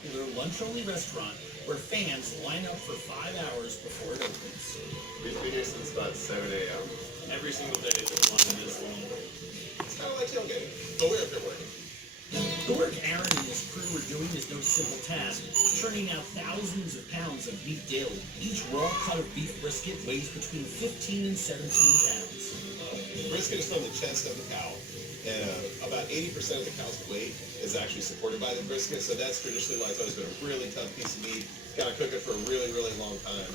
popular lunch-only restaurant where fans line up for 5 hours before it opens. We've been here since about 7 a.m. Every single day this line is long. It's kind of like tailgating, but we're up here working. The work Aaron and his crew are doing is no simple task, churning out thousands of pounds of meat daily. Each raw cut of beef brisket weighs between 15 and 17 pounds. Brisket is from the chest of the cow, and about 80% of the cow's weight is actually supported by the brisket, so that's traditionally why it's always been a really tough piece of meat. Got to cook it for a really, really long time.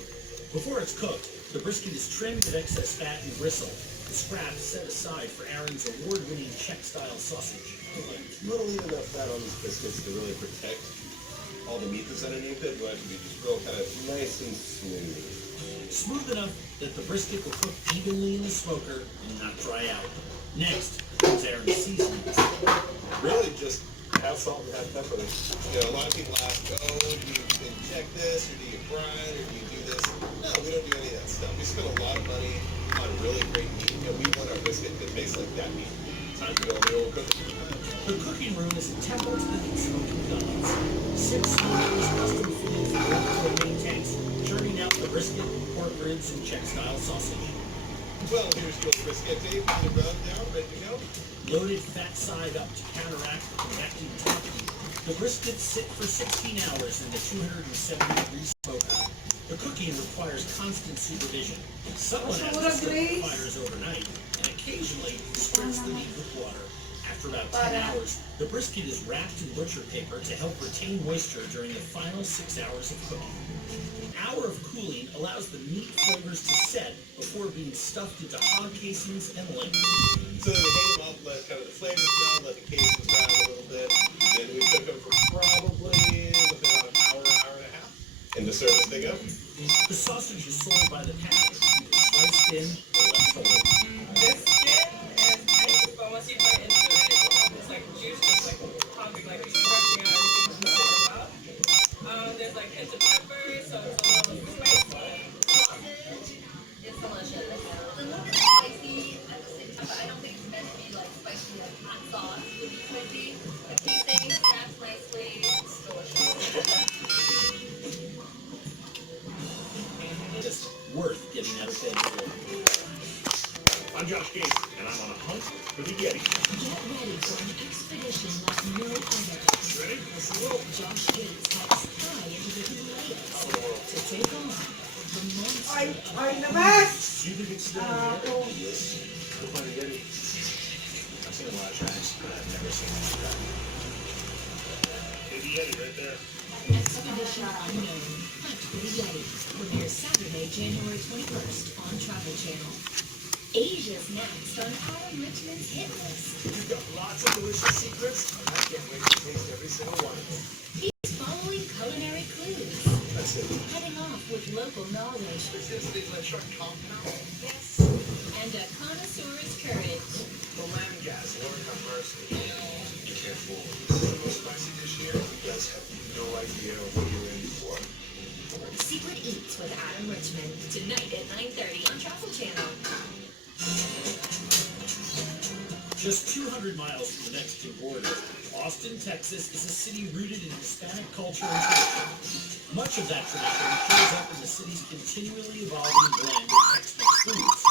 Before it's cooked, the brisket is trimmed of excess fat and gristle. The scraps set aside for Aaron's award-winning Czech-style sausage. You don't need enough fat on these biscuits to really protect all the meat that's underneath it. But it to be just real kind of nice and smooth. Smooth enough that the brisket will cook evenly in the smoker and not dry out. Next comes Aaron's seasonings. Really just have salt and have pepper. You know, a lot of people ask, oh, do you inject this, or do you brine, or do you do this? No, we don't do any of that stuff. We spend a lot of money on really great meat. You know, we want our brisket to taste like that meat. Time to go to the old cooking. The cooking room is a temple to the meat smoking gods. 6 smokers custom fitted for propane tanks, churning out the brisket, pork ribs, and Czech-style sausage. Well, here's your brisket, Dave. Put the rub down, ready to go. Loaded fat side up to counteract the connecting top heat. The briskets sit for 16 hours in the 270-degree smoker. The cooking requires constant supervision. Someone has to start the fires overnight and occasionally spritz the meat with water. After about 10 hours, the brisket is wrapped in butcher paper to help retain moisture during the final 6 hours of cooking. An hour of cooling allows the meat flavors to set before being stuffed into hog casings and linked. So then we hang them up, let kind of the flavors down, let the casings dry a little bit. Then we cook them for probably about an hour and a half. And the service they go. The sausage is sold by the pound, either sliced thin or left whole. This skin is tight, but once you bite into it, it's like juice that's like popping, like it's rushing out and it's out. There's like hints of pepper, so it's a little spicy. Sausage is delicious. It's a little bit spicy at the same time, but I don't think it's meant to be like spicy like hot sauce would be spicy. The casing wraps nicely. It's delicious. Just worth getting that thing for. I'm Josh Gates, and I'm on a hunt for the Yeti. Get ready for an expedition like no other. Ready? As Josh Gates hikes high into the Himalayas to take on the monster. Ay naman! Do you think it's still in the Yeti? Yes. We'll find a Yeti. I've seen a lot of tracks, but I've never seen this track. There's a Yeti right there. Expedition Unknown. Hunt for the Yeti. Premieres Saturday, January 21st on Travel Channel. Asia's next on Adam Richmond's hit list. You've got lots of delicious secrets, and I can't wait to taste every single one of them. He's following culinary clues. That's it. Heading off with local knowledge. Is this that shark compound? Yes. And a connoisseur's courage. The lemon gas, Lord have mercy. Be careful. This is the most spicy dish here. You guys have no idea what you're in for. Secret Eats with Adam Richmond. Tonight at 9:30 on Travel Channel. Just 200 miles from the Mexican border, Austin, Texas is a city rooted in Hispanic culture and tradition. Much of that tradition shows up in the city's continually evolving blend of Tex-Mex foods.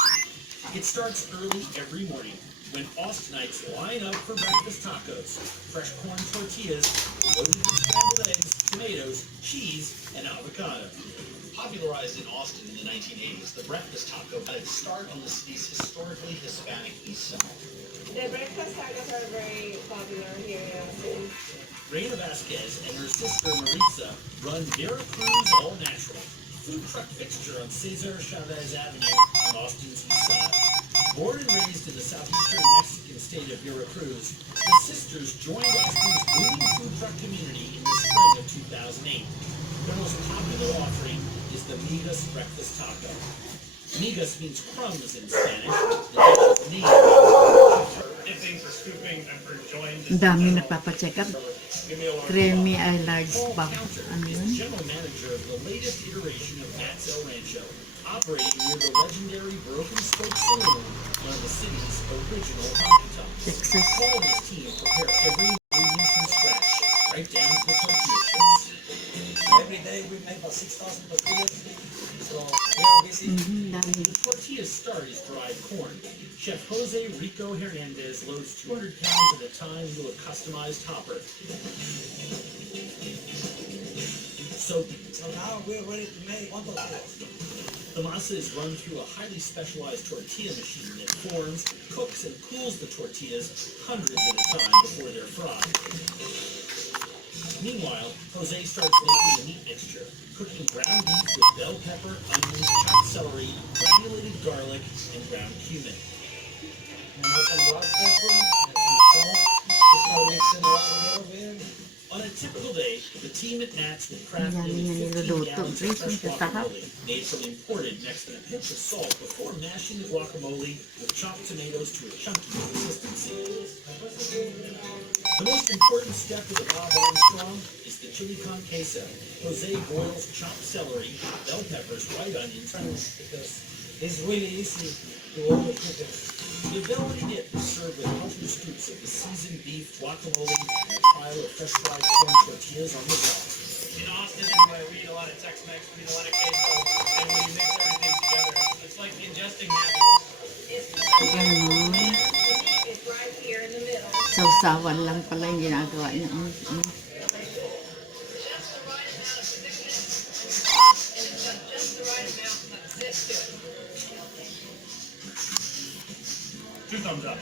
It starts early every morning when Austinites line up for breakfast tacos, fresh corn tortillas, loaded with scrambled eggs, tomatoes, cheese, and avocado. Popularized in Austin in the 1980s, the breakfast taco had its start on the city's historically Hispanic east side. The breakfast tacos are very popular here in Austin. Reina Vasquez and her sister Maritza run Veracruz All Natural, food truck fixture on Cesar Chavez Avenue on Austin's east side. Born and raised in the southeastern Mexican state of Veracruz, the sisters joined Austin's booming food truck community in the spring of 2008. Their most popular offering is the Migas breakfast taco. Migas means crumbs in Spanish. The dish is named for scooping and for joining Ang dami nagpapacheck up. Creamy ay large bag. Ano yun? General manager of the latest iteration of Matt's El Rancho, operating near the legendary Broken Spoke Saloon, one of the city's original honky tonks. Texas. Paul and his team prepare every ingredient from scratch, right down to the tortilla chips. every day we make about 6,000 tortillas. So we are busy. Dami. The tortilla start is dried corn. Chef Jose Rico Hernandez loads 200 pounds at a time into a customized hopper. So now we're ready to make one tortilla. The masa is run through a highly specialized tortilla machine that forms, cooks, and cools the tortillas hundreds at a time before they're fried. Meanwhile, Jose starts making the meat mixture, cooking ground beef with bell pepper, onions, chopped celery, granulated garlic, and ground cumin. On a typical day, the team at Max will craft nearly 15 gallons of fresh guacamole made from imported Mexican pinch of salt before mashing the guacamole with chopped tomatoes to a chunky consistency. The most important step of the Bob Armstrong is the chili con queso. Jose boils chopped celery, bell peppers, white onions, because it's really easy to overcook it. The velvety dip is served with healthy scoops of the seasoned beef, guacamole, and a pile of fresh fried corn tortillas on the top. In Austin, anyway, we eat a lot of Tex-Mex, we eat a lot of queso, and when you mix everything together, it's like ingesting happiness. Ganon. It's right here in the middle. Sausawan lang pala yung ginagawa niya. Just the right amount of thickness, and it's got just the right amount of zest to it. 2 thumbs up.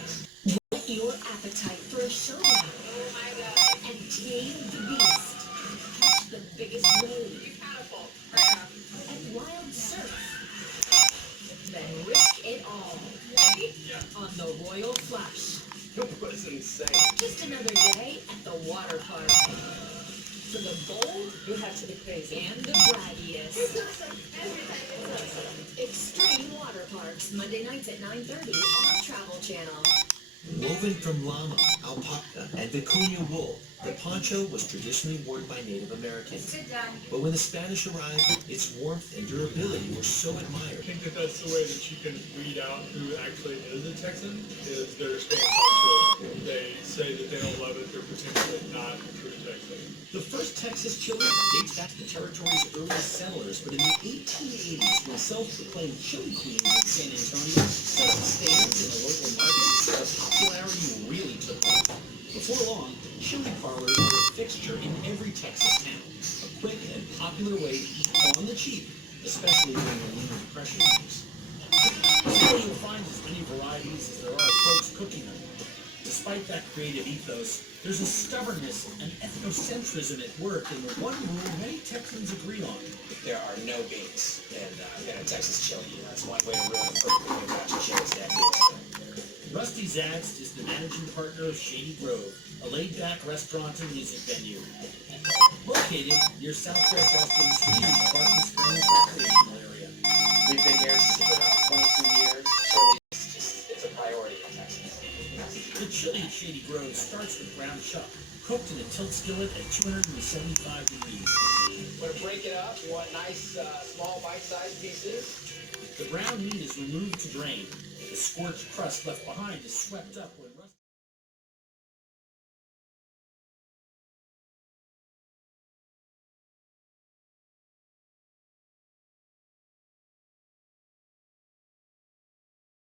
Whet your appetite for a showdown Oh my God. and tame the beast. Catch the biggest wave You catapult. Right up. and wild surf. Then risk it all on the Royal Flush. It was insane. Just another day at the water park. For the bold, you have to be crazy. And the braggiest. Extreme Water Parks, Monday nights at 9:30 on Travel Channel. Woven from llama, alpaca, and vicuña wool, the poncho was traditionally worn by Native Americans. But when the Spanish arrived, its warmth and durability were so I admired. think that that's the way that you can weed out who actually is a Texan, is their Spanish culture. They say that they don't love it, they're potentially not a true Texan. The first Texas chili dates back to the territory's earliest settlers, but in the 1880s, when self-proclaimed chili queens in San Antonio set up stands in a local market, their popularity really took off. Before long, chili parlors were a fixture in every Texas town, a quick and popular way to eat on the cheap, especially during the lean depression years. Still, you'll find as many varieties as there are folks cooking them. Despite that creative ethos, there's a stubbornness and ethnocentrism at work in the one rule many Texans agree on. There are no beans in a Texas chili. That's one way to ruin a perfectly matched chili stack. Rusty Zadst is the managing partner of Shady Grove, a laid-back restaurant and music venue. Located near Southwest Austin's huge Barton Springs recreational area. We've been here for about 22 years. Chili it's a priority in Texas. The chili at Shady Grove starts with ground chuck, cooked in a tilt skillet at 275 degrees. But to break it up, you want nice, small, bite-sized pieces. The brown meat is removed to drain. The scorched crust left behind is swept up when